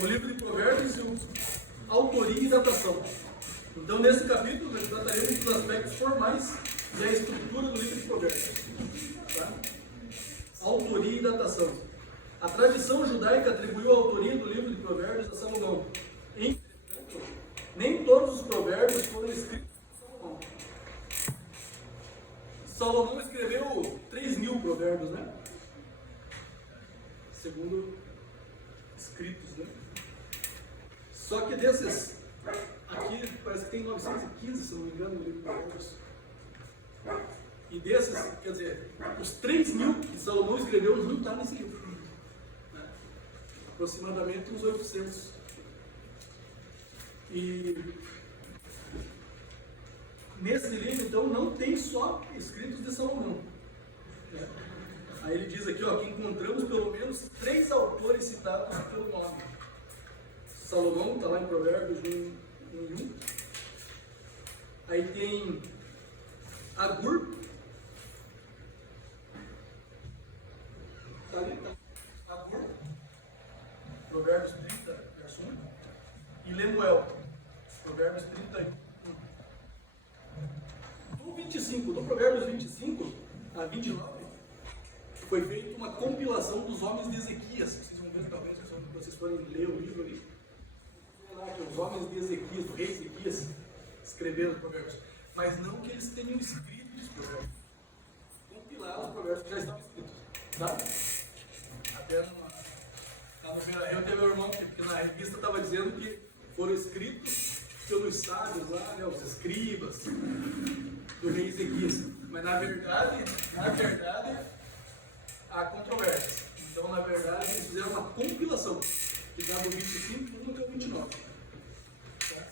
o livro de Provérbios, autoria e datação. Então, nesse capítulo, nós trataremos dos aspectos formais e a estrutura do livro de Provérbios. Tá? Autoria e datação. A tradição judaica atribuiu a autoria do livro de Provérbios a Salomão. Entretanto, nem todos os provérbios foram escritos por Salomão. Salomão escreveu 3.000 provérbios, né? Segundo escritos, né? Só que desses, aqui parece que tem 915, se não me engano, no livro de Provérbios. E desses, quer dizer, os 3.000 que Salomão escreveu não estão nesse livro. Né? Aproximadamente uns 800. E nesse livro, então, não tem só escritos de Salomão. Né? Aí ele diz aqui, ó, que encontramos pelo menos 3 autores citados pelo nome. Salomão, está lá em Provérbios 1:1. Aí tem Agur. Está ali, tá? Agur. Provérbios 30, verso 1. E Lemuel. Provérbios 31. Do 25, do Provérbios 25 a 29, foi feita uma compilação dos homens de Ezequias. Vocês vão ver, talvez, se vocês forem ler o livro ali. Que os homens de Ezequias, do rei Ezequias, escreveram os provérbios. Mas não que eles tenham escrito os provérbios. Compilaram os provérbios que já estavam escritos. Tá? Até lá no Beira-Rio teve um irmão que na revista estava dizendo que foram escritos pelos sábios lá, né, os escribas do rei Ezequias. Mas na verdade, há controvérsias. Então, na verdade, eles fizeram uma compilação que dá do 25 até o 29. Tá?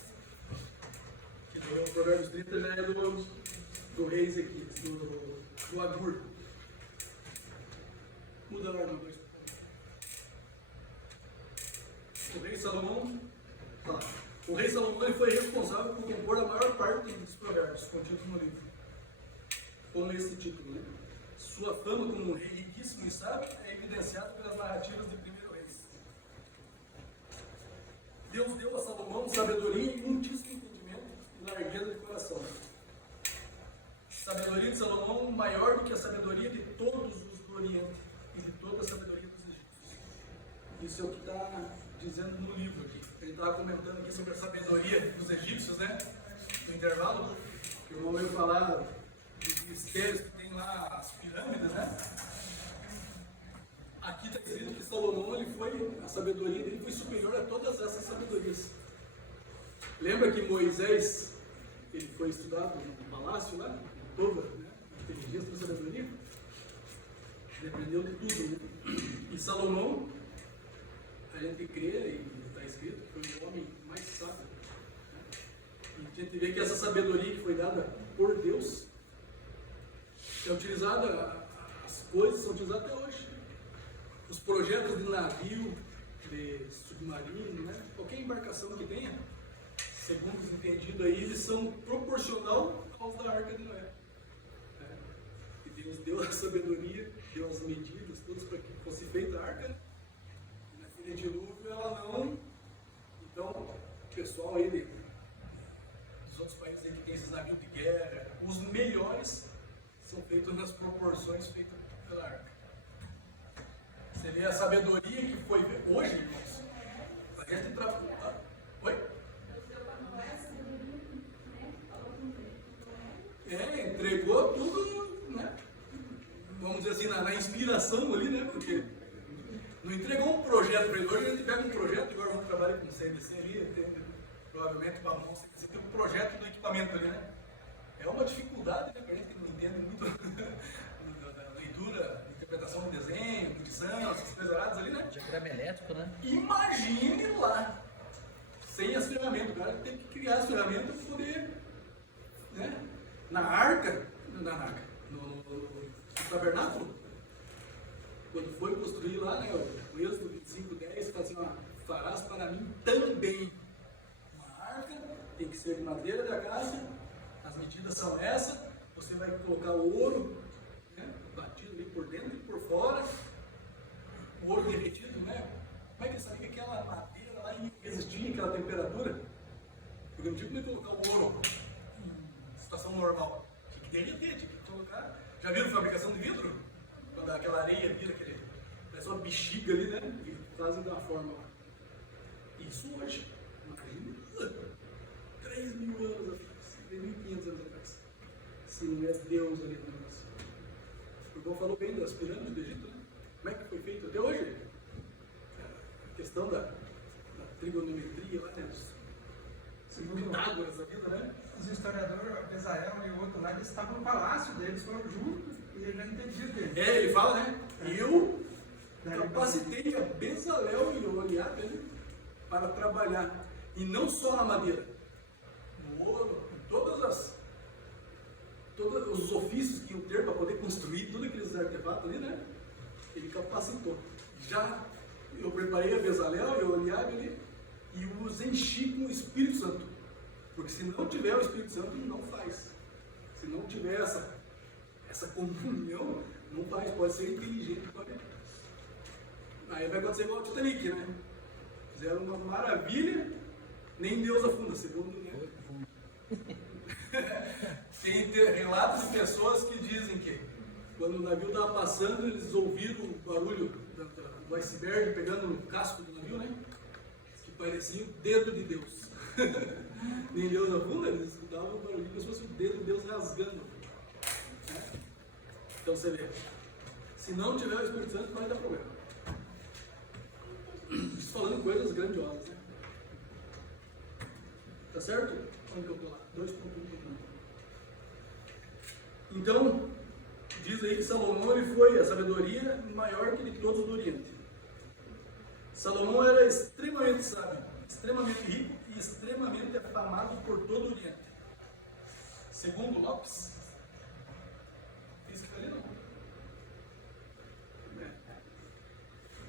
Que o Provérbios 30 já é do rei Ezequias, do Agur. Muda lá, irmão. O rei Salomão, o rei Salomão ele foi responsável por compor a maior parte dos provérbios contidos no livro. Como esse título, né? Sua fama como um rei riquíssimo e sábio é evidenciada pelas narrativas de 1º Reis. Deus deu a Salomão sabedoria e muitíssimo entendimento e largueza de coração. Sabedoria de Salomão maior do que a sabedoria de todos os do Oriente e de toda a sabedoria dos egípcios. Isso é o que está dizendo no livro aqui. Ele estava comentando aqui sobre a sabedoria dos egípcios, né? No intervalo, que o irmão veio falar dos mistérios que tem lá, as pirâmides, né? Aqui está escrito que Salomão, a sabedoria dele foi superior a todas essas sabedorias. Lembra que Moisés, ele foi estudado no palácio lá, em toda, né? Inteligência e sabedoria? Ele aprendeu de tudo, né? E Salomão, a gente crê, e está escrito, que foi o homem mais sábio. Né? E a gente vê que essa sabedoria que foi dada por Deus é utilizada, as coisas são utilizadas até hoje. Os projetos de navio, de submarino, né? Qualquer embarcação que tenha, segundo os entendidos aí, eles são proporcional aos da Arca de Noé. Né? E Deus deu a sabedoria, deu as medidas, todas para que fosse feita a arca. E naquele dilúvio ela não. Então, o pessoal aí dos outros países aí que tem esses navios de guerra, os melhores são feitos nas proporções feitas pela arca. Você vê a sabedoria que foi hoje, irmãos. A gente trabalha. Oi? Entregou tudo, né? Vamos dizer assim, na inspiração ali, né? Porque não entregou um projeto para ele. Hoje a gente pega um projeto, agora vamos trabalhar com o CNC ali, provavelmente para mão, você tem um projeto do equipamento ali, né? É uma dificuldade, né? Para a gente que não entende muito da leitura, interpretação do desenho, medição, essas coisas erradas ali, né? Diagrama elétrico, né? Imagine lá, sem as ferramentas. O cara tem que criar as ferramentas para poder, né? No tabernáculo, quando foi construir lá, né, o Êxodo 25:10, fala assim, ó, farás para mim também uma arca, tem que ser de madeira da casa, as medidas são essas, você vai colocar o ouro, né, batido ali por dentro e por fora, o ouro derretido, né? Como é que ele sabia que aquela madeira que resistir àquela temperatura, porque não tinha como colocar o ouro em situação normal. Tinha que derreter, tinha que colocar. Já viram fabricação de vidro? Quando aquela areia vira parece uma bexiga ali, né? E fazem da forma lá. Isso hoje, imagina, 3.000 anos atrás, 3.500 anos atrás. Se não é Deus ali no negócio. O irmão falou bem das pirâmides do Egito, né? Como é que foi feito até hoje? A questão da trigonometria lá, né? Pitágoras da vida, né? Os historiadores, Bezael e o outro lá, eles estavam no palácio deles, foram juntos e ele já entendia dele. Ele fala, né? Eu capacitei a Bezalel e o Oliabe, né, para trabalhar, e não só na madeira, no ouro, em todos os ofícios que iam ter para poder construir todos aqueles artefatos ali, né? Ele capacitou. Já eu preparei a Bezalel e o Oliabe ali e os enchi com o Espírito Santo, porque se não tiver o Espírito Santo, não faz. Se não tiver essa comunhão, não faz. Pode ser inteligente, pode. Aí vai acontecer igual o Titanic, né? Fizeram uma maravilha, nem Deus afunda, segundo, né? Tem relatos de pessoas que dizem que quando o navio estava passando, eles ouviram o barulho do iceberg pegando no casco do navio, né? Que parecia o dedo de Deus. Nem Deus afunda, eles escutavam o barulho como se fosse o dedo de Deus rasgando. Né? Então você vê, se não tiver o Espírito Santo, vai dar problema. Isso falando coisas grandiosas, né? Tá certo? Onde que eu estou lá? 2.1. Então, diz aí que Salomão ele foi a sabedoria maior que de todos do Oriente. Salomão era extremamente sábio, extremamente rico e extremamente afamado por todo o Oriente. Segundo Lopes, isso que ali não.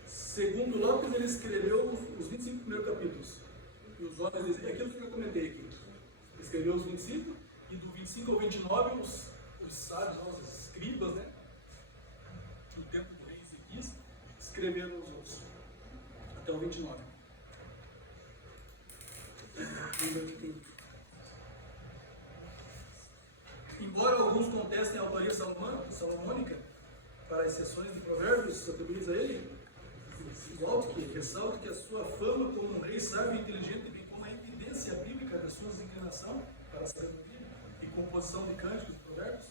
Segundo Lopes, ele escreveu os 25 primeiros capítulos. E os homens dizem, é aquilo que eu comentei aqui. Ele escreveu os 25, e do 25 ao 29, os sábios, os escribas, né? No tempo do rei Ezequias, escreveram os outros. Até o 29. Embora alguns contestem a autoria salomônica para as sessões de provérbios atribuídas a ele, ressalto que a sua fama como um rei sábio e inteligente, bem como a evidência bíblica da sua inclinação para a sabedoria e composição de cânticos e provérbios,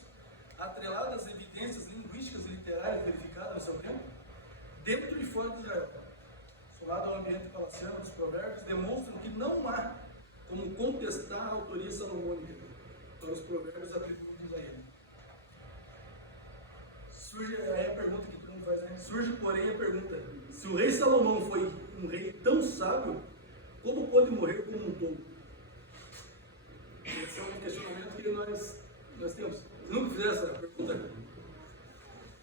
atrelada às evidências linguísticas e literárias verificadas no seu tempo, dentro e fora de Israel, somado ao ambiente palaciano dos provérbios, demonstram que não há como contestar a autoria salomônica para os provérbios atribuídos a ele. Surge aí a pergunta que todo mundo faz, né? Surge, porém, a pergunta: se o rei Salomão foi um rei tão sábio, como pôde morrer como um tolo? Esse é um questionamento que nós temos. Você nunca fizeram essa pergunta?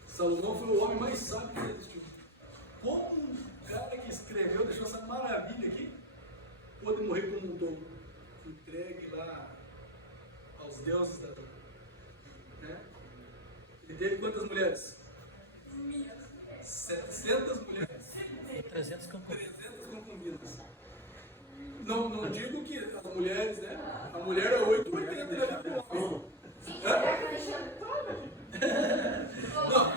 Salomão foi o homem mais sábio que existiu. Como um cara que escreveu, deixou essa maravilha aqui, pôde morrer como um tolo? Entregue lá aos deuses da vida. Né? Ele teve quantas mulheres? 700 mulheres. 300 concubinas. Não digo que as mulheres, né? A mulher é 880 e a mulher é 1. Não,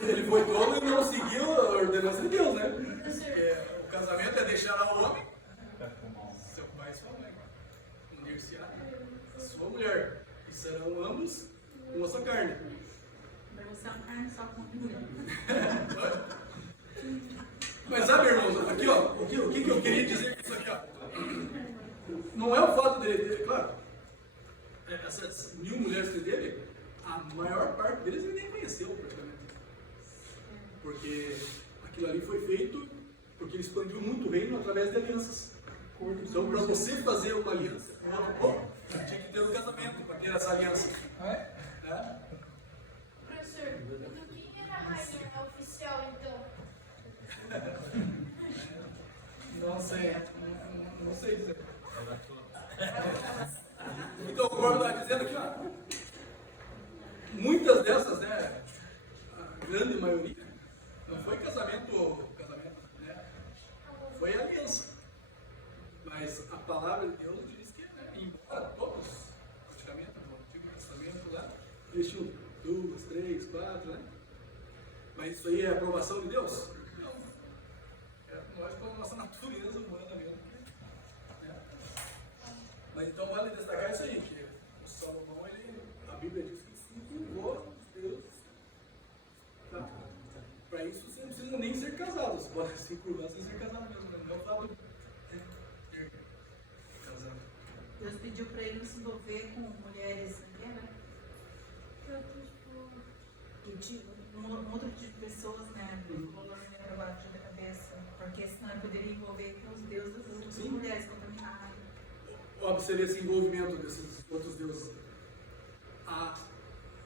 ele foi tolo e não seguiu a ordenança de Deus, né? Porque o casamento é deixar ao homem, seu pai e sua mãe, unir-se a sua mulher, e serão ambos uma só carne. Você é uma carne só com mulher. Mas sabe, irmãos, aqui ó, o que eu queria dizer com isso aqui, ó? Não é o fato dele ter, claro, essas 1000 mulheres que teve, a maior parte deles ele nem conheceu praticamente. Porque aquilo ali foi feito porque ele expandiu muito o reino através de alianças. Então, para você fazer uma aliança com outro povo, tinha que ter um casamento para ter essa aliança. Professor, do quem era a rainha oficial então? Não sei dizer. Então, o Corvo está dizendo aqui, ó, muitas dessas, né, a grande maioria, não foi casamento, né, isso aí é aprovação de Deus? Não. É lógico, a nossa natureza humana mesmo. Né? Mas então vale destacar isso aí, que o Salomão, a Bíblia diz que se curvou os deuses. Tá? Para isso você não precisa nem ser casado, você pode se curvar sem ser casado mesmo. Não é o fato de ter casado. Deus pediu para ele não se envolver com mulheres, né? Que tipo, um outro tipo de pessoas, né? Colocando para baixo da cabeça, porque senão ele poderia envolver com os deuses das outras mulheres contaminadas. Observe esse envolvimento desses outros deuses.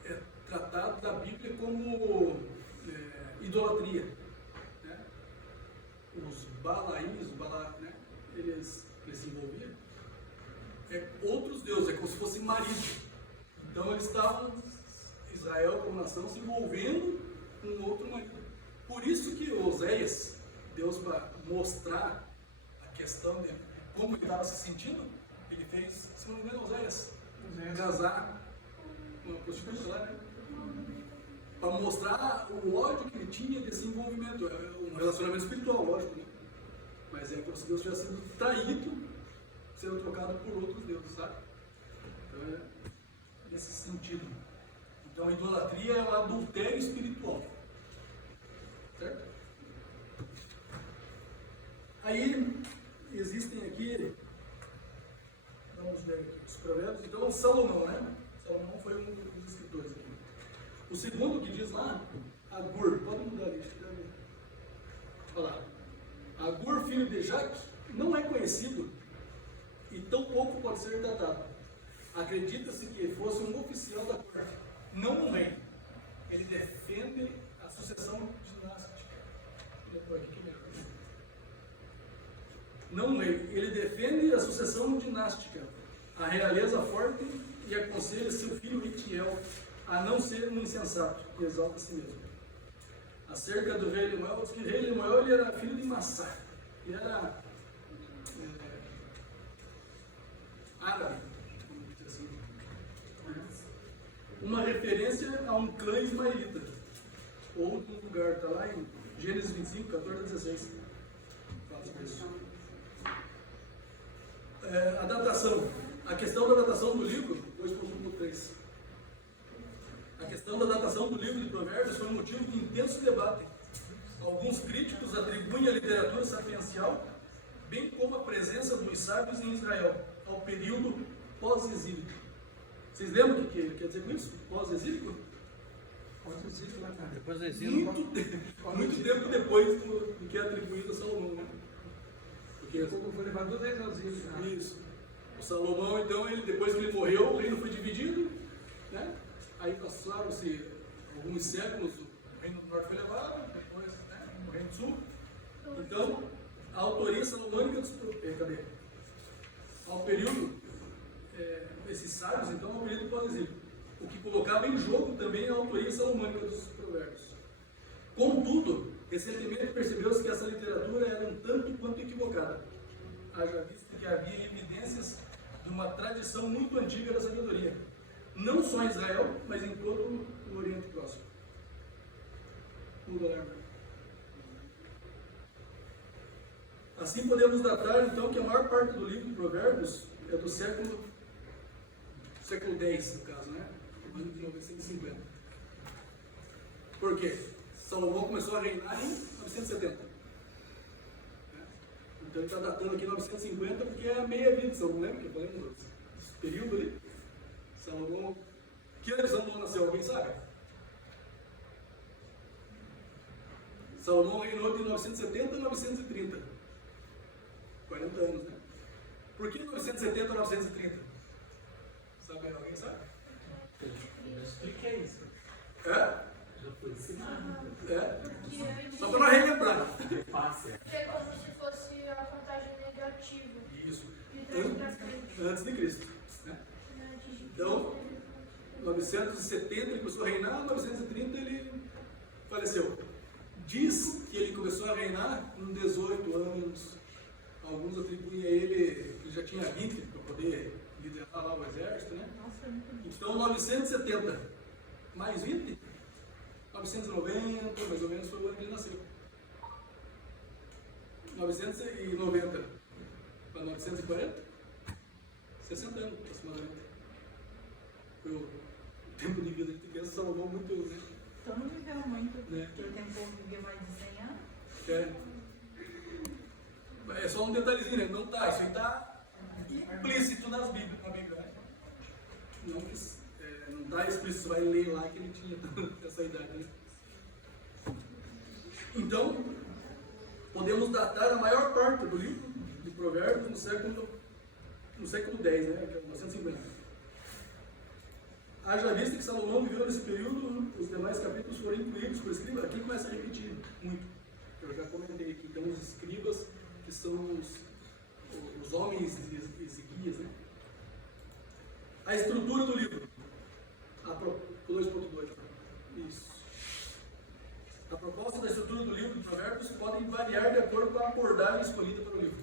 É tratado da Bíblia como idolatria. Né? Os Balaíns, né? eles se envolviam. É outros deuses, é como se fosse marido. Então eles estavam, Israel como nação, se envolvendo com outro marido. Por isso que Oséias, Deus para mostrar a questão de como ele estava se sentindo, ele fez, se não me engano, Oséias, casar com uma prostituta lá, né? Para mostrar o ódio que ele tinha desse envolvimento. É um relacionamento espiritual, lógico, né? Mas é como se Deus tivesse sido traído, sendo trocado por outros deuses, sabe? Então é nesse sentido. Então a idolatria é o adultério espiritual. Certo? Aí existem aqui, vamos ver aqui, os provérbios. Então Salomão, né? Salomão foi um dos escritores aqui. O segundo que diz lá, Agur, pode mudar ali, olha lá. Agur, filho de Jaque, não é conhecido e tão pouco pode ser datado. Acredita-se que fosse um oficial da corte, não um rei. Ele defende a sucessão dinástica. Não um rei. Ele defende a sucessão dinástica, a realeza forte, e aconselha seu filho Itiel a não ser um insensato, e exalta a si mesmo. Acerca do rei Lemuel, diz que o rei Lemuel ele era filho de Massá. Ele era árabe, vamos dizer assim. Uma referência a um clã ismaelita. Ou um lugar, está lá em Gênesis 25, 14 a 16. Fala sobre isso. A datação. A questão da datação do livro, 2.3. A questão da datação do livro de Provérbios foi motivo de intenso debate. Alguns críticos atribuem a literatura sapiencial, bem como a presença dos sábios em Israel, ao período pós-exílico. Vocês lembram o que quer dizer com isso? Pós-exílico? Pós-exílico, né, cara? Depois do exílio. Muito tempo depois do que é atribuído a Salomão, né? Porque O povo foi levado 2 vezes ao exílio. Né? isso. O Salomão, então, depois que ele morreu, o reino foi dividido, né? Aí passaram-se alguns séculos, o reino do norte foi levado, depois, né, o reino do sul. Então, a autoria salomônica dos ao período, esses sábios, então, ao período pós-exílio. O que colocava em jogo também a autoria salomônica dos provérbios. Contudo, recentemente percebeu-se que essa literatura era um tanto quanto equivocada. Haja visto que havia evidências de uma tradição muito antiga da sabedoria, não só em Israel, mas em todo o Oriente Próximo. Assim podemos datar então que a maior parte do livro de Provérbios é do século X, no caso, né? Do ano de 950. Por quê? Salomão começou a reinar em 970. Então ele está datando aqui 950 porque é a meia-vida de Salomão, lembra que eu falei nesse período ali? Salomão, que ano Salomão nasceu? Alguém sabe? Salomão reinou de 970 a 930. 40 anos, né? Por que 970 a 930? Sabe? Alguém sabe? Eu expliquei isso. É? Já foi ensinado. Só para nós relembrar. É fácil. É como se fosse a contagem negativa. Isso. De trás pra frente. Antes de Cristo. Né? Então, 970 ele começou a reinar, 930 ele faleceu. Diz que ele começou a reinar com 18 anos. Alguns atribuem a ele já tinha 20 para poder liderar lá o exército, né? Nossa, eu nunca vi. Então, 970 mais 20, 990, mais ou menos, foi o ano que ele nasceu. 990 para 940, 60 anos aproximadamente. Foi o tempo de vida de criança, Salomão muito, né? Então não viveu muito, Né? porque tem povo que viveu mais de 100 anos. É só um detalhezinho, né? Não tá, isso aí tá implícito na Bíblia, né? Não, não tá explícito, você vai ler lá que ele tinha essa idade, né? Então, podemos datar a maior parte do livro de Provérbios no século X, né? Que é 1950. Haja vista que Salomão viveu nesse período, os demais capítulos foram incluídos por escriba. Aqui começa a repetir muito. Eu já comentei aqui. Então, os escribas, que são os homens exiguias, né? A estrutura do livro. 2.2. Isso. A proposta da estrutura do livro de Provérbios podem variar de acordo com a abordagem escolhida para o livro.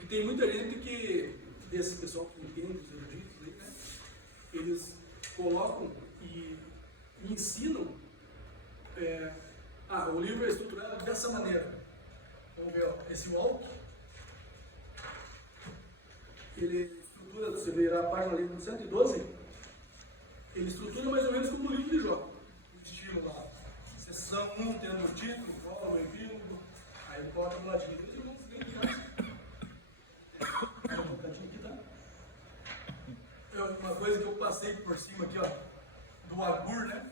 E tem muita gente que, desse pessoal que entende os eruditos, né? Eles colocam e ensinam. O livro é estruturado dessa maneira. Vamos ver, ó, esse walk, ele estrutura, você verá a página ali no 112, ele estrutura mais ou menos como o livro de Jó. O estilo lá, seção 1 tendo o título, qual o epílogo, aí ele coloca do ladinho. Depois eu vou seguir aqui, ó. Um bocadinho aqui, tá? Uma coisa que eu passei por cima aqui, ó, do Agur, né?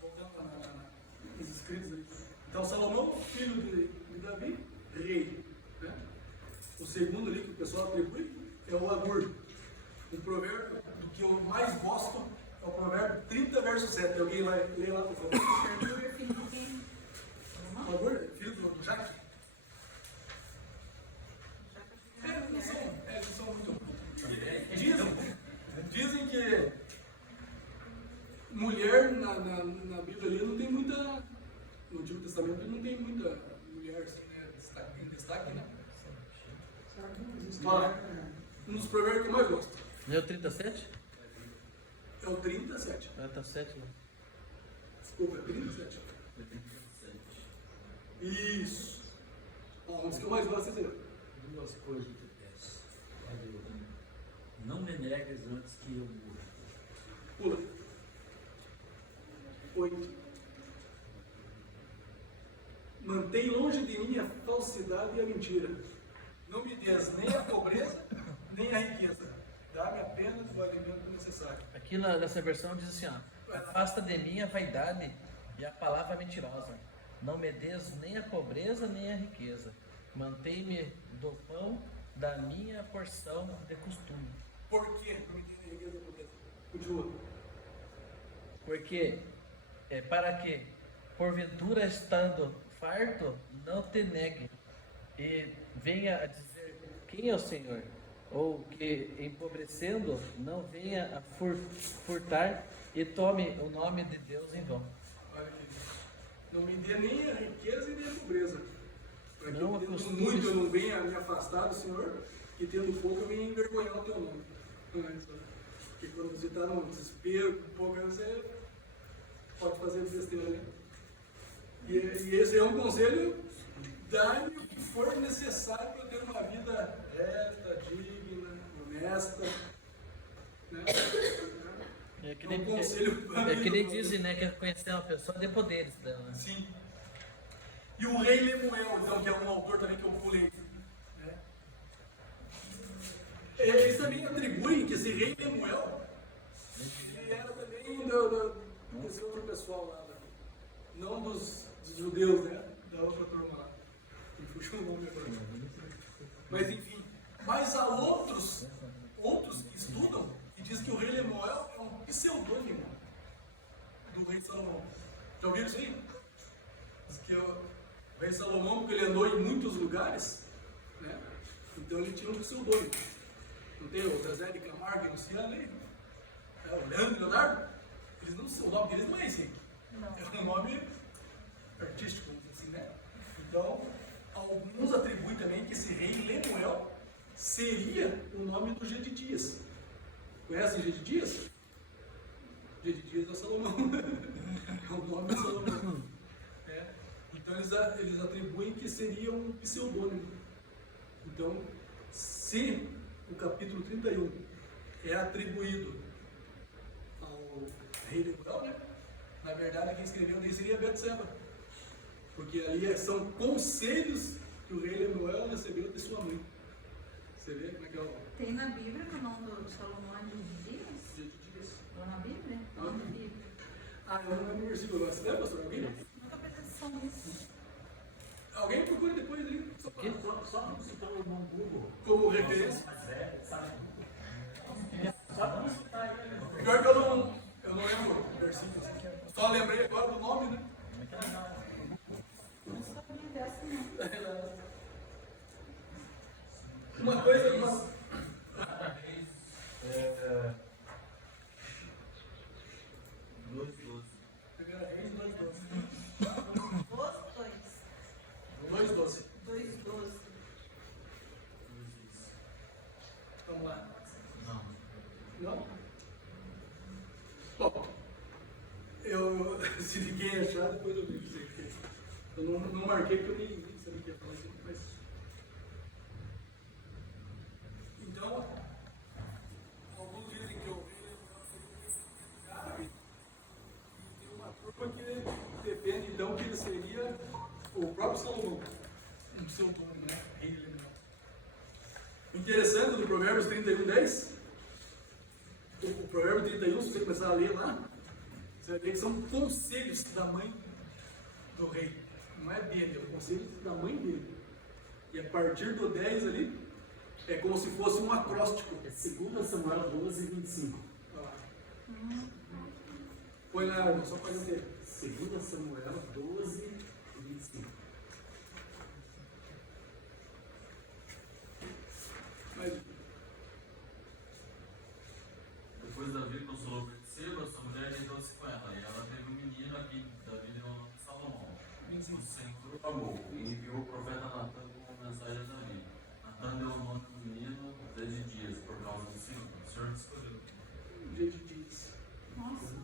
Voltando nos escritos aí. Então, Salomão, filho de Davi, rei. Né? O segundo ali que o pessoal atribui é o Agur. O provérbio do que eu mais gosto é o provérbio 30, verso 7. Alguém vai ler lá, por favor? Agur, filho de quem? O Agur, filho do Jaque. Eles são muito. Dizem que mulher na Bíblia ali não tem muita. No Antigo Testamento não tem muita mulher assim, né, em destaque, né? Fala, um dos provérbios que eu mais gosto. Não é o 37? É o 37. Ah, tá 7, não. Desculpa, é 37. Isso. Um dos que eu mais gosto é esse aí. Duas coisas que eu peço. Não me negues antes que eu morra. Pula. 8. Mantém longe de mim a falsidade e a mentira. Não me des nem a pobreza, nem a riqueza. Dá-me apenas o alimento necessário. Aqui nessa versão diz assim, ó. Afasta de mim a vaidade e a palavra mentirosa. Não me des nem a pobreza, nem a riqueza. Mantém-me do pão da minha porção de costume. Por quê? Não me des nem a riqueza e a pobreza. Continua. Porque para que, porventura estando farto, não te negue e venha a dizer quem é o Senhor, ou que empobrecendo não venha a furtar e tome o nome de Deus em vão. Olha aqui. Não me dê nem a riqueza e nem a pobreza. Para que Não eu tendo acostume. muito eu não venha me afastar do Senhor, e tendo pouco eu venha envergonhar o teu nome. Não é isso? Porque quando você está num desespero, com pouco, você pode fazer besteira, né? E esse é um conselho: dá-me o que for necessário para eu ter uma vida reta, digna, honesta. Né? É que É nem, um conselho para é que nem dizem, né, que conhecer uma pessoa de poderes dela, né? Sim. E o rei Lemuel, então, que é um autor também que eu pulei. Né? Eles também atribuem que esse rei Lemuel, ele era também desse outro pessoal lá, né? Não dos judeus, né? Da outra turma lá. Me fugiu o nome agora. Mas enfim. Mas há outros que estudam e dizem que o rei Lemuel é um pseudônimo do rei Salomão. Já ouviram isso aí? Diz que o rei Salomão, porque ele andou em muitos lugares, né? Então ele tinha um pseudônimo. Não tem o Zezé de Camargo e Luciano aí? O Leandro e Leonardo? O nome deles não é esse aqui. É um nome artístico, vamos dizer assim, né? Então, alguns atribuem também que esse rei Lemuel seria o nome do Gedidias. Conhecem Gedidias? Gedidias é Salomão. É o nome de Salomão. Então eles atribuem que seria um pseudônimo. Então, se o capítulo 31 é atribuído ao rei Lemuel, né? Na verdade, quem escreveu daí seria Betseba. Porque ali são conselhos que o rei Lemuel recebeu de sua mãe. Você vê como é que é o Tem na Bíblia que o nome do Salomão é de Dias? jeito de dizer? Ou na Bíblia? Ah. Não, na Bíblia. Eu não lembro o versículo agora. Você lembra, pastor? Alguém? Nunca prestei atenção nisso. Alguém procura depois aí. Só Porque só não citar o nome Google. como referência. Mais velho, sabe? Só não citar ele. Pior que eu não lembro o versículo. Só lembrei agora do nome, né? Não sabia dessa, não. Uma coisa que nós... Cada vez 2:12. Primeira vez, 2:12. 2:12. 2:12. Vamos lá. Não. Não? Bom, se ninguém achar, depois eu vejo. Eu não marquei porque eu nem sabia que ia falar isso, mas... Então, alguns dizem que eu e tem uma turma que defende então que ele seria o próprio Salomão, um pseudônimo, né? Rei de Lemuel. Interessante do Provérbios 31:10, o Provérbio 31, se você começar a ler lá, você vai ver que são conselhos da mãe do rei. Não é dele, é o conselho da mãe dele. E a partir do 10 ali, é como se fosse um acróstico. É 2 Samuel 12:25. Olha lá. Põe lá, irmão, só para entender. 2 Samuel 12:25. Mas, Depois Davi consolou Betseba, sua mulher, e deitou-se com ela. E ela teve um menino a quem Davi deu o nome de Salomão. O Senhor amou e enviou o profeta Natan com uma mensagem a Davi. Natan deu o nome do menino desde dias, por causa do Senhor. O Senhor te escolheu. o jeito diz. Nossa.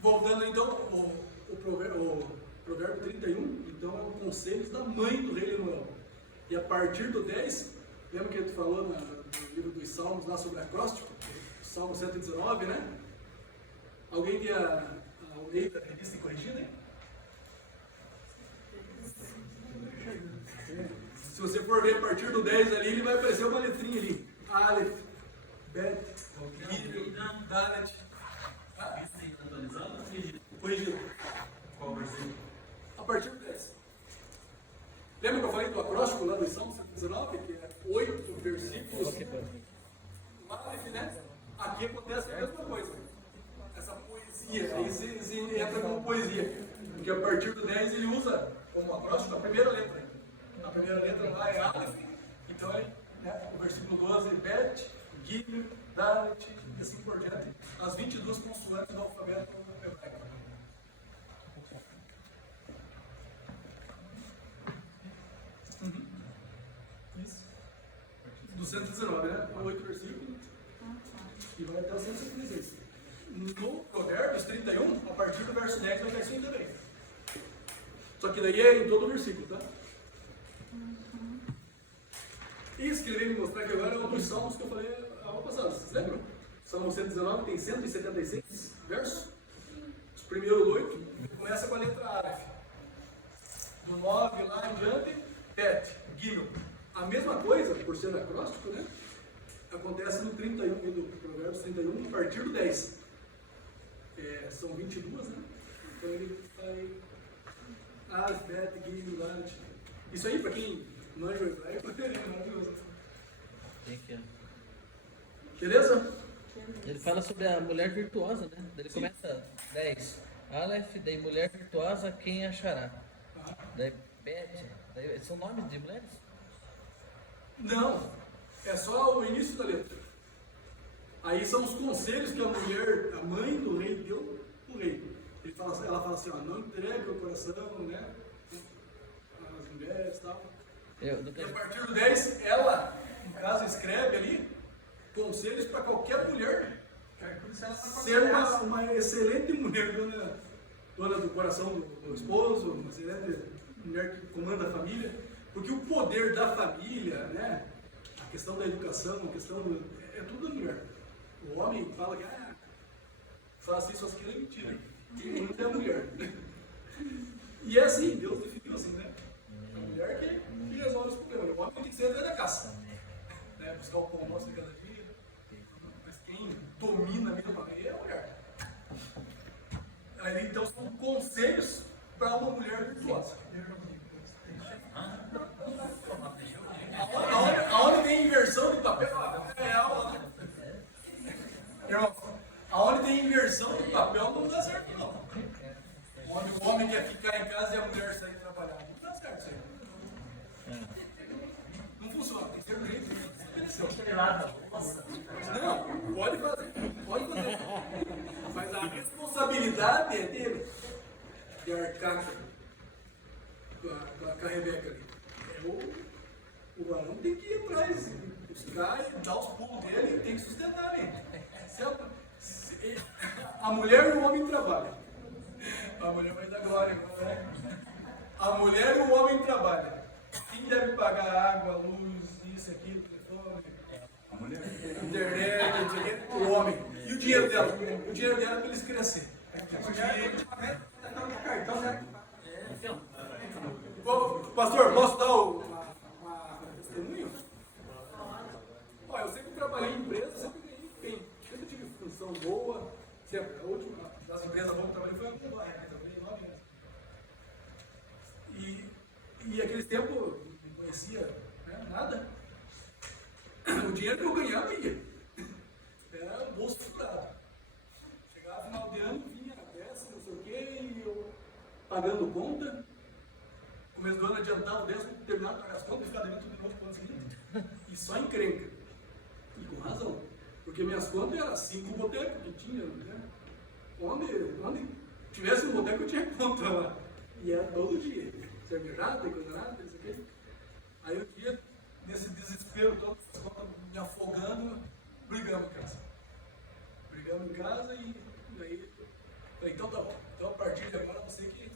Voltando então, o provérbio 31, então é o conselho da mãe do rei Lemuel. E a partir do 10, lembra que tu falou no livro dos Salmos lá sobre acróstico? Salmo 119, né? Alguém tem a Almeida revista e corrigida? Se você for ver a partir do 10 ali, ele vai aparecer uma letrinha ali. Aleph, Bet, Gimel, Dalet. Vista e atualizado ou corrigido? Corrigido. Qual versículo? A partir do 10. Lembra que eu falei do acróstico lá do Salmo 119, que é 8 versículos? Aleph, né? Aqui acontece a mesma coisa. Essa poesia, aí você entra como poesia. Porque a partir do 10 ele usa como acróstico a primeira letra. A primeira letra lá é Aleph, então é, né, o versículo 12 é Bet, Gimel, Dalet e assim por diante. As 22 consoantes do alfabeto hebraico. Isso. Do 119, né? 8 versículos. E vai até o 156. No Provérbios 31, a partir do verso 10 vai estar isso aí também. Só que daí é em todo o versículo, tá? E escrever e mostrar que agora é um dos salmos que eu falei a aula passada. Vocês lembram? Salmo 119 tem 176 versos. Os primeiros 8 começa com a letra Aleph. Do 9 lá em diante, Bet, Gimel. A mesma coisa, por ser acróstico, né? Acontece no 31, do Provérbios 31, a partir do 10. São 22, né? Então ele vai Aleph, Bet, Gimel, Dalet. Isso aí, para quem não é hebraico, é maravilhoso. Tem que... Beleza? Ele fala sobre a mulher virtuosa, né? Ele começa 10. Aleph, daí mulher virtuosa, quem achará? Daí Bet, daí, são nomes de mulheres? Não, é só o início da letra. Aí são os conselhos que a mulher, a mãe do rei deu pro rei. Ela fala assim, ó, não entregue o coração, né? As mulheres e tal. E a partir do 10, ela, no caso, escreve ali conselhos para qualquer mulher Por isso ela tá com ser essa. uma excelente mulher, dona do coração do esposo, uma excelente mulher que comanda a família, porque o poder da família, né, a questão da educação, a questão é tudo da mulher. O homem fala que faz isso, aquilo é mentira. Quem manda é a mulher. E é assim, Deus definiu assim, né? A mulher que resolve os problemas. O homem tem que ser atrás da caça, né? Buscar o pão nosso de cada dia. Mas quem domina a vida é a mulher. Aí, então são conselhos para uma mulher virtuosa. Aonde tem inversão de papel, é aula, né? Irmão, aonde tem inversão de papel não dá certo, não. O homem quer ficar em casa e a mulher sair trabalhar. Não dá certo isso aí. Não funciona, tem que ser um jeito de estabelecer. Não, pode fazer. Mas a responsabilidade é dele de arcar com a Rebeca ali. O varão tem que ir atrás, buscar e dar os pulos dele e tem que sustentar ali. A mulher e o homem trabalham. A mulher vai dar glória agora, né? A mulher e o homem trabalham. Quem deve pagar água, luz, isso, aquilo, telefone, a mulher, internet, não sei o quê, o homem. E o dinheiro dela? O dinheiro dela é para eles crescerem. Cartão, né? Pastor, posso dar uma testemunho? Olha, eu sempre trabalhei em empresa, sempre ganhei bem. Sempre tive função boa. Sempre. A última das empresas boas que eu trabalhei foi a Google, né? Trabalhei 9 anos. E aqueles tempos eu não conhecia, né, nada. O dinheiro que eu ganhava ia. Era o bolso furado. Chegava no final de ano, vinha a peça, não sei o quê, e eu pagando conta. Começo do ano adiantava o 10º, terminava de pagar as contas e ficava devendo tudo de novo para o ano seguinte. E só encrenca. E com razão. Porque minhas contas eram 5 botecos que tinha, né? Onde tivesse um boteco eu tinha conta lá. E era todo dia. Cervejada, coisa nada, não sei o quê. Aí um dia, nesse desespero todo, as contas me afogando, brigamos em casa. Brigamos em casa e aí falei, então tá bom. Então a partir de agora você que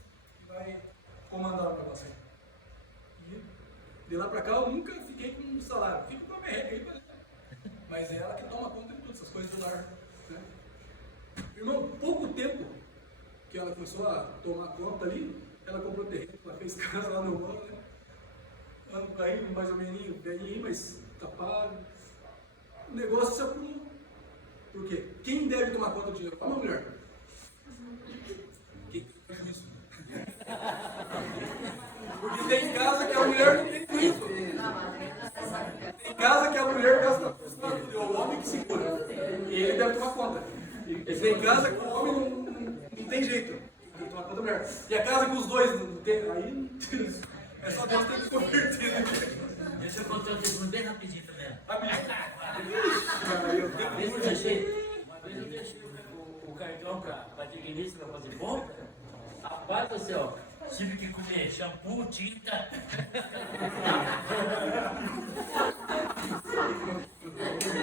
vai comandar o negócio aí. E de lá pra cá eu nunca fiquei com um salário. Fico com a merreca aí, mas é ela que toma conta de tudo, essas coisas do lar. Né? Irmão, pouco tempo que ela começou a tomar conta ali, ela comprou terreno, ela fez casa lá no ano, né? Ano caindo mais ou menos, bem, mas tá pago. O negócio se aprumou. Por quê? Quem deve tomar conta do dinheiro? Qual é a mulher? Quem faz isso? Porque tem casa que a mulher não tem isso. Tem casa que a mulher gasta tudo, é o homem que segura. E ele deve tomar conta. E tem casa que o homem não tem jeito. Tem que tomar conta da mulher. E a casa que os dois não tem, aí é só Deus tem que converter. Deixa eu contar um testemunho bem rapidinho também. Uma vez eu deixei o cartão para dignista para fazer compra. Rapaz do céu, tive que comer shampoo, tinta.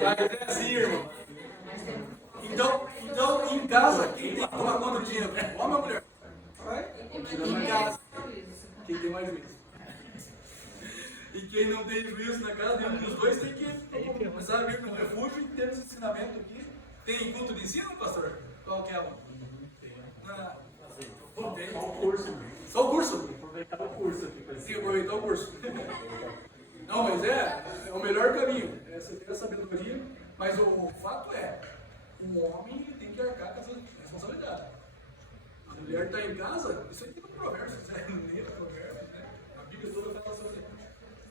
Mas é assim, irmão. Então, em casa, quem tem que tomar conta do dinheiro? Homem ou mulher? Em casa, quem tem mais juízo. E quem não tem juízo na casa, nenhum dos dois tem que começar a vir no refúgio e ter esse ensinamento aqui. Tem culto de ensino, pastor? Qual que é ela? Só o curso. Só o curso? Aproveitar o curso aqui. Sim, aproveitar o curso. Não, mas é o melhor caminho. Você tem a sabedoria, mas o fato é, o homem tem que arcar com essa responsabilidade. A mulher está em casa, isso aqui é um provérbio, você lê provérbio, né? A Bíblia toda fala sobre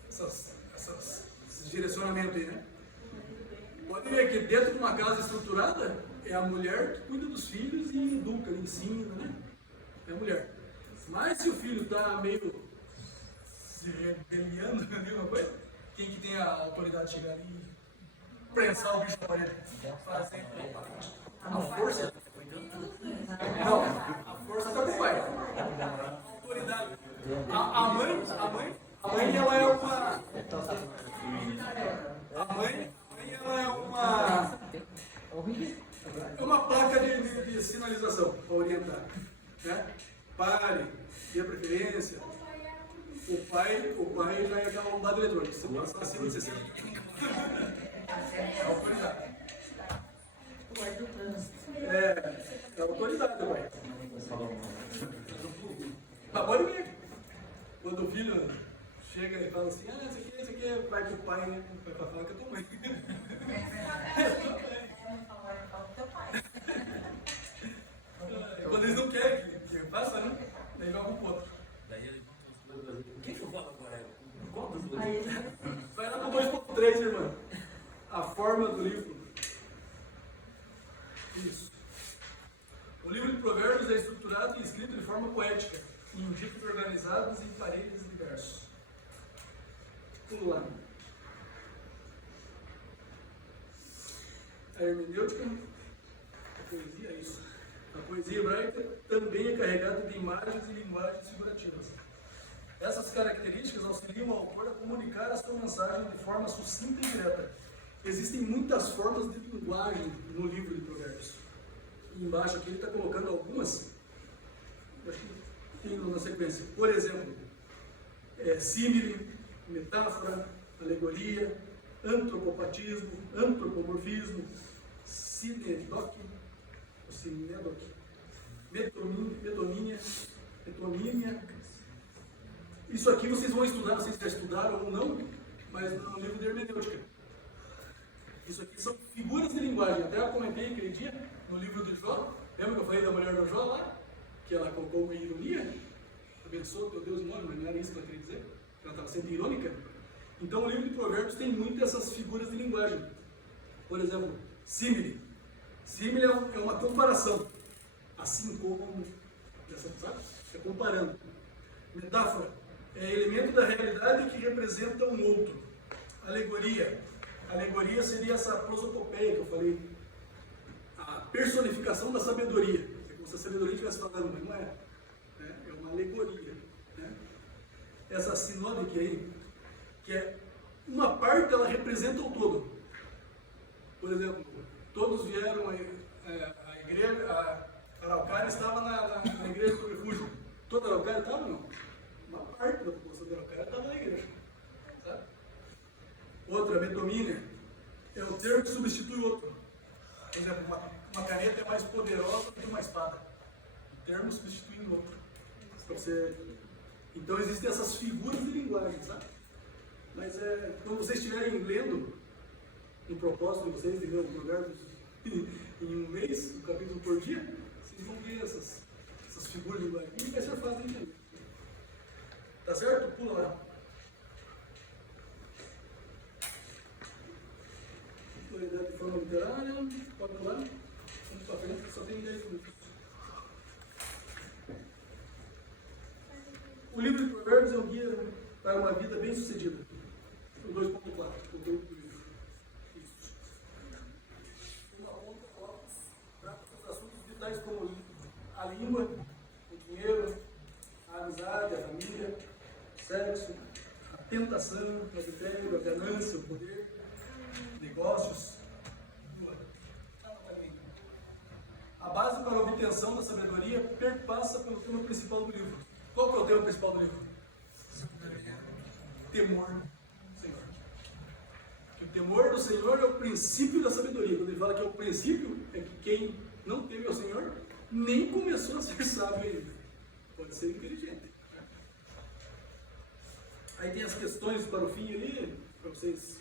esses direcionamentos aí, né? Pode ver que dentro de uma casa estruturada, é a mulher que cuida dos filhos e educa, ensina, né? É a mulher. Mas se o filho está meio se rebeliando, alguma coisa, quem que tem a autoridade de chegar ali e prensar o bicho na parede? Fazer a força. Não, a força está com o pai. A autoridade. A mãe ela é uma. A mãe ela é uma. É uma placa de sinalização para orientar. Né? Pare, dê preferência. O pai já é aquela lombada eletrônica. Se passar acima de 60. É autoridade. É autoridade, pai. Mas pode ver. Quando o filho chega e fala assim, esse aqui vai pro pai, né? Vai pra falar que é tua mãe. Quando eles não querem que faça, né? Daí joga pro outro. Daí ele conta umas coisas. O que eu falo agora? Conta as coisas. Vai lá pro 2.3, irmã. A forma do livro. Isso. O livro de Provérbios é estruturado e escrito de forma poética, em ditos organizados em parênteses diversos. Pulo lá. A hermenêutica, a poesia, é isso. A poesia hebraica também é carregada de imagens e linguagens figurativas. Essas características auxiliam o autor a comunicar a sua mensagem de forma sucinta e direta. Existem muitas formas de linguagem no livro de Provérbios. E embaixo aqui ele está colocando algumas, acho que tem na sequência. Por exemplo, símile, metáfora, alegoria, antropopatismo, antropomorfismo, sinedoque, metonímia. Isso aqui vocês vão estudar, não sei se já estudaram ou não, mas no livro de hermenêutica. Isso aqui são figuras de linguagem. Até eu comentei aquele dia no livro de Jó. Lembra que eu falei da mulher do Jó lá? Que ela colocou uma ironia? Abençoa teu Deus morre, mas não era isso que ela queria dizer? Ela estava sendo irônica. Então o livro de Provérbios tem muitas dessas figuras de linguagem. Por exemplo, símile. Símile é uma comparação. Assim como, sabe? É comparando. Metáfora é elemento da realidade que representa um outro. Alegoria. Alegoria seria essa prosopopeia que eu falei. A personificação da sabedoria. É como se a sabedoria estivesse falando, mas não é. É uma alegoria. Né? Essa sinódica aí, que é uma parte, ela representa o todo. Por exemplo, todos vieram a igreja, a Araucária estava na igreja do refúgio. Toda a Araucária estava, não? Uma parte da população da Araucária estava na igreja. Sabe? Outra, metomínia, é o termo que substitui o outro. Por exemplo, uma caneta é mais poderosa do que uma espada. O termo substitui o outro. Então existem essas figuras de linguagem, sabe? Mas quando vocês estiverem lendo, no propósito de vocês de ler o Provérbios em um mês, um capítulo por dia, vocês vão ver essas figuras de linguagem. E vai ser fácil de entender. Tá certo? Pula lá. Autoridade de forma literária, pode pular. Vamos para frente, só tem 10 minutos. O livro de Provérbios é um guia para uma vida bem sucedida. O 2.4, o grupo do livro. Isso. Uma outra coloca os assuntos vitais como a língua, o dinheiro, a amizade, a família, o sexo, a tentação, o adultério, a ganância, o poder, negócios. A base para a obtenção da sabedoria perpassa pelo tema principal do livro. Qual que é o tema principal do livro? Temor do Senhor. Que o temor do Senhor é o princípio da sabedoria. Quando ele fala que é o princípio, é que quem não teme ao Senhor nem começou a ser sábio ainda. Pode ser inteligente. Aí tem as questões para o fim ali, para vocês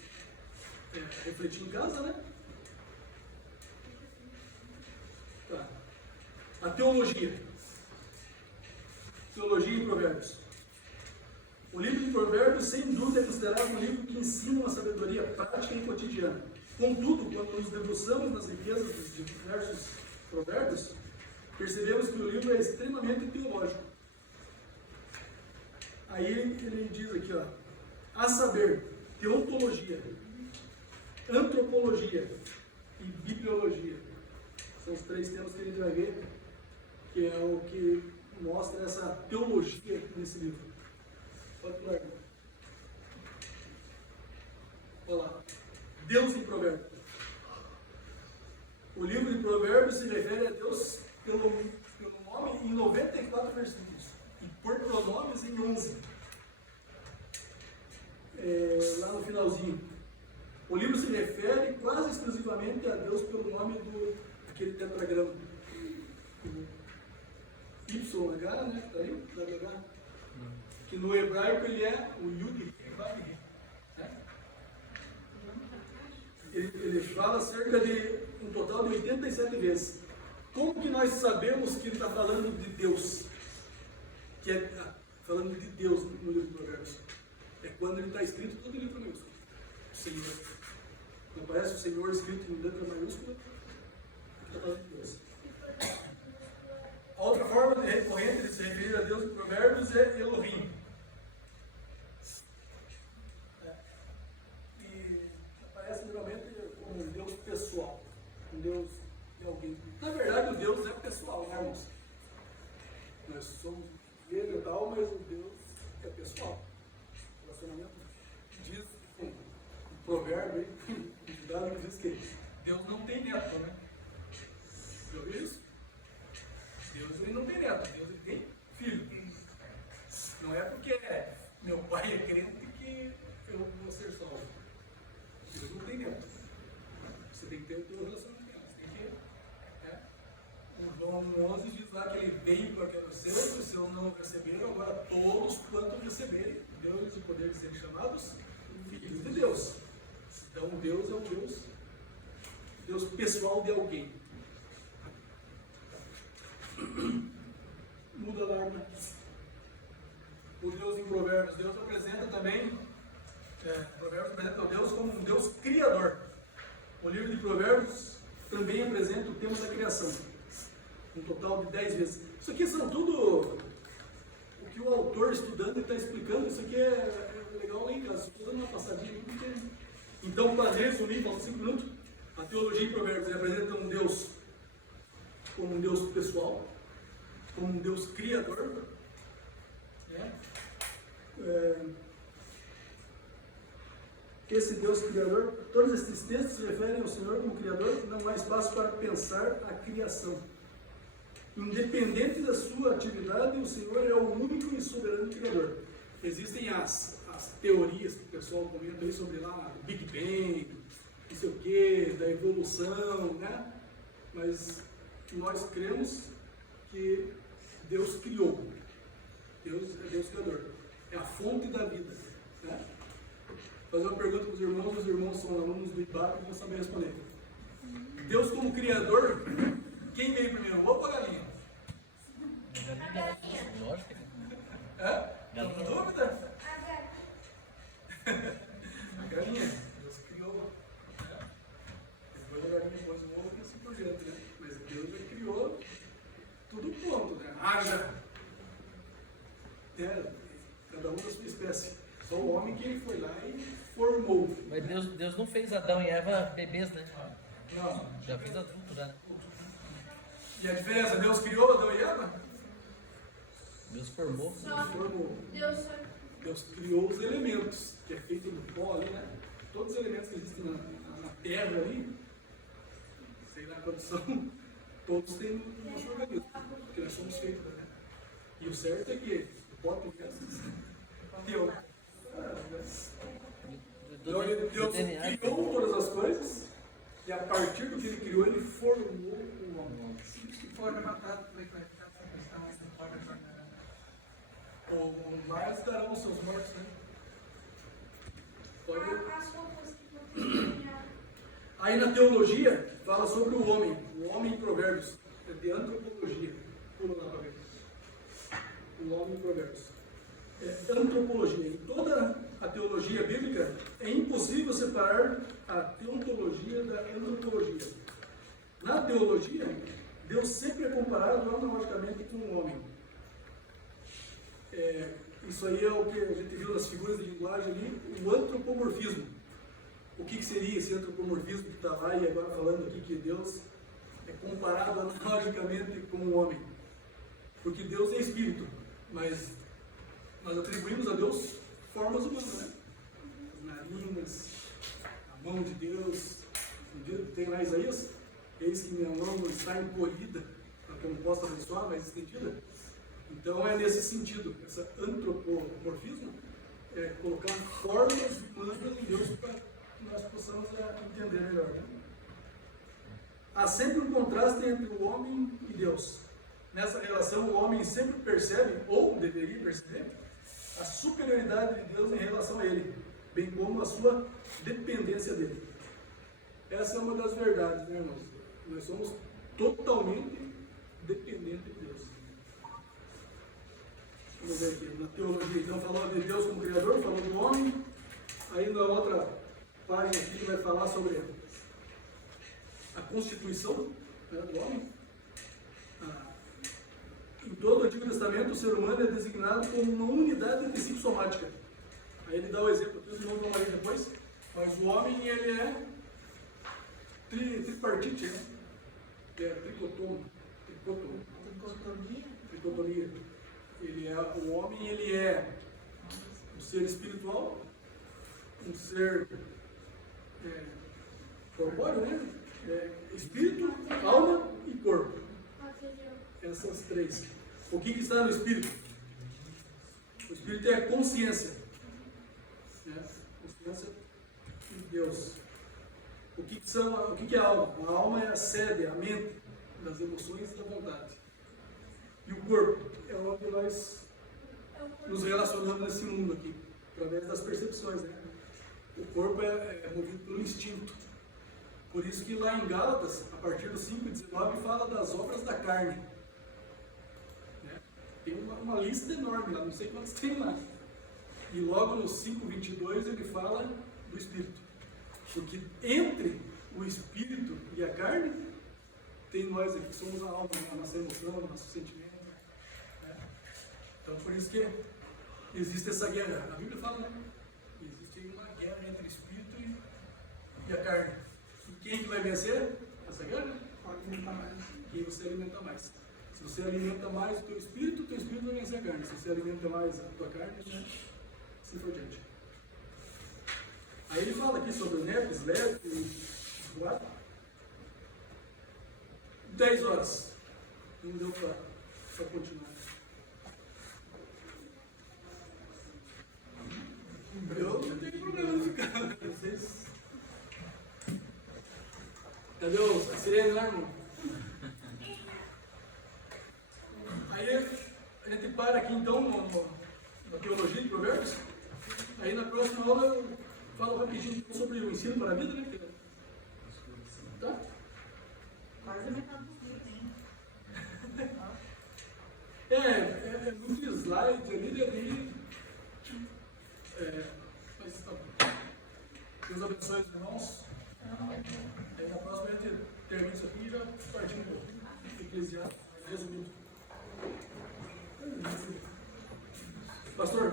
refletir em casa, né? Tá. A teologia. Teologia em Provérbios. O livro de Provérbios, sem dúvida, é considerado um livro que ensina uma sabedoria prática e cotidiana. Contudo, quando nos debruçamos nas riquezas dos diversos provérbios, percebemos que o livro é extremamente teológico. Aí ele diz aqui, ó, a saber, teontologia, antropologia e bibliologia. São os 3 temas que a gente vai ver, que é o que mostra essa teologia nesse livro. Pode pular. Olha lá. Deus em Provérbios. O livro de Provérbios se refere a Deus pelo nome em 94 versículos e por pronomes em 11. Lá no finalzinho. O livro se refere quase exclusivamente a Deus pelo nome daquele tetragrama. YH, né? Tá aí? WH. Que no hebraico ele é o Yud. Né? Ele fala cerca de um total de 87 vezes. Como que nós sabemos que ele está falando de Deus? Que é falando de Deus no livro de Provérbios. É quando ele está escrito tudo em letra maiúscula. Senhor. Não aparece o Senhor escrito em letra maiúscula? Está falando de Deus. A outra forma recorrente de se referir a Deus em Provérbios é Elohim. E aparece geralmente como um Deus pessoal. Um Deus de alguém. Na verdade, o Deus é pessoal, né, irmãos? Nós somos ele e tal, mas o Deus é pessoal. Relacionamento diz, um provérbio aí, que diz que Deus não tem neto, né? Já ouviu isso? Deus ele não tem neto, Deus ele tem filho. Não é porque meu pai é crente que eu vou ser salvo. Deus não tem neto. Você tem que ter o teu relacionamento. Você tem que. O João 11 diz lá que ele veio para aqueles seus, os seus não receberam, agora todos quanto receberem, deu-lhes o poder de serem chamados filhos de Deus. Então Deus é o Deus pessoal de alguém. Muda lá, né? O Deus em Provérbios, Deus apresenta também, Provérbios apresenta o Deus como um Deus criador. O livro de Provérbios também apresenta o tema da criação, um total de 10 vezes. Isso aqui são tudo o que o autor estudando está explicando. Isso aqui é legal lá em casa. Estou dando uma passadinha aqui. Então, para resumir, faltam 5 minutos, a teologia em Provérbios apresenta um Deus como um Deus pessoal, como um Deus criador. Esse Deus criador, todos esses textos se referem ao Senhor como criador, não há espaço para pensar a criação. Independente da sua atividade, o Senhor é o único e soberano criador. Existem as teorias que o pessoal comenta aí sobre lá, Big Bang, não sei o que, da evolução, né? Mas nós cremos que Deus criou. Deus é Deus criador. É a fonte da vida. Né? Fazer uma pergunta para os irmãos são alunos do IBAP e vão saber responder. Deus como criador, quem veio primeiro, ovo ou a galinha? Lógico. Galinha. Dúvida? A galinha. Deus criou. Depois a galinha pôs um ovo e assim por diante, né? Mas Deus já criou tudo pronto, né? Haja. Cada um da sua espécie. Só o homem que ele foi lá e formou. Mas Deus não fez Adão e Eva bebês, né? Não. Já fez adulto, né? E a diferença? Deus criou Adão e Eva? Deus formou. Formou. Deus criou os elementos, que é feito do pó ali, né? Todos os elementos que existem na terra ali, sei lá quantos são, todos têm no nosso organismo, porque nós somos feitos, né? E o certo é que o pó tem essas. Então Deus criou todas as coisas e a partir do que ele criou, ele formou o homem. Se for arrebatado, como é que vai ficar essa questão? Não pode tornar. Ou mais darão os seus mortos, né? Pode. as roupas que não tem. Aí na teologia, fala sobre o homem em Provérbios, é de antropologia. Pula lá para ver. O homem em Provérbios. É antropologia. Em toda a teologia bíblica, é impossível separar a teontologia da antropologia. Na teologia, Deus sempre é comparado analogicamente com o homem. Isso aí é o que a gente viu nas figuras de linguagem ali, o antropomorfismo. O que seria esse antropomorfismo que está lá e agora falando aqui que Deus é comparado analogicamente com o homem? Porque Deus é espírito, mas nós atribuímos a Deus formas humanas, né? As narinas, a mão de Deus. Tem lá Isaías, eis que minha mão não está encolhida, para que eu não possa abençoar, mas estendida. Então é nesse sentido, esse antropomorfismo, é colocar formas humanas em Deus para que nós possamos entender melhor. Né? Há sempre um contraste entre o homem e Deus. Nessa relação, o homem sempre percebe, ou deveria perceber, a superioridade de Deus em relação a ele, bem como a sua dependência dele. Essa é uma das verdades, né, irmãos? Nós somos totalmente dependentes de Deus. Vamos ver aqui, na teologia, então, falou de Deus como Criador, falou do homem. Aí na outra página aqui vai falar sobre a constituição, né, do homem. Em todo o Antigo Testamento, o ser humano é designado como uma unidade psicossomática. Aí ele dá o exemplo, aqui os irmãos vão ler depois, mas o homem, ele é tripartite, né? É tricotomia. O homem, ele é um ser espiritual, um ser corpóreo, né? Espírito, alma e corpo. Essas três. O que está no espírito? O espírito é a consciência. Né? Consciência de Deus. O que é a alma? A alma é a sede, a mente das emoções e da vontade. E o corpo é onde nós nos relacionamos nesse mundo aqui, através das percepções. Né? O corpo é movido pelo instinto. Por isso que lá em Gálatas, a partir do 5:19, fala das obras da carne. Né? Tem uma lista enorme lá, não sei quantos tem lá. E logo no 5:22 ele fala do espírito. Porque entre o espírito e a carne, tem nós aqui que somos a alma, a nossa emoção, o nosso sentimento. Né? Então por isso que existe essa guerra. A Bíblia fala, né? Existe uma guerra entre o espírito e a carne. E quem que vai vencer essa guerra? Quem você alimenta mais. Se você alimenta mais o teu espírito vai vencer a carne. Se você alimenta mais a tua carne, né? Assim por diante. Aí ele fala aqui sobre o Nepes, Leve e Guarda. 10 horas. Não deu para continuar. Eu não tenho problema de ficar. Vocês... Cadê a sirene lá, irmão? Aí a gente para aqui então na teologia de Provérbios. Aí na próxima aula eu falo rapidinho sobre o ensino para a vida, né? Tá? Quase metade do livro, hein? É muito slide ali, mas tá bom. Deus abençoe os irmãos. Aí na próxima a gente termina isso aqui e já partimos do Eclesiastes, resumido. Pastor,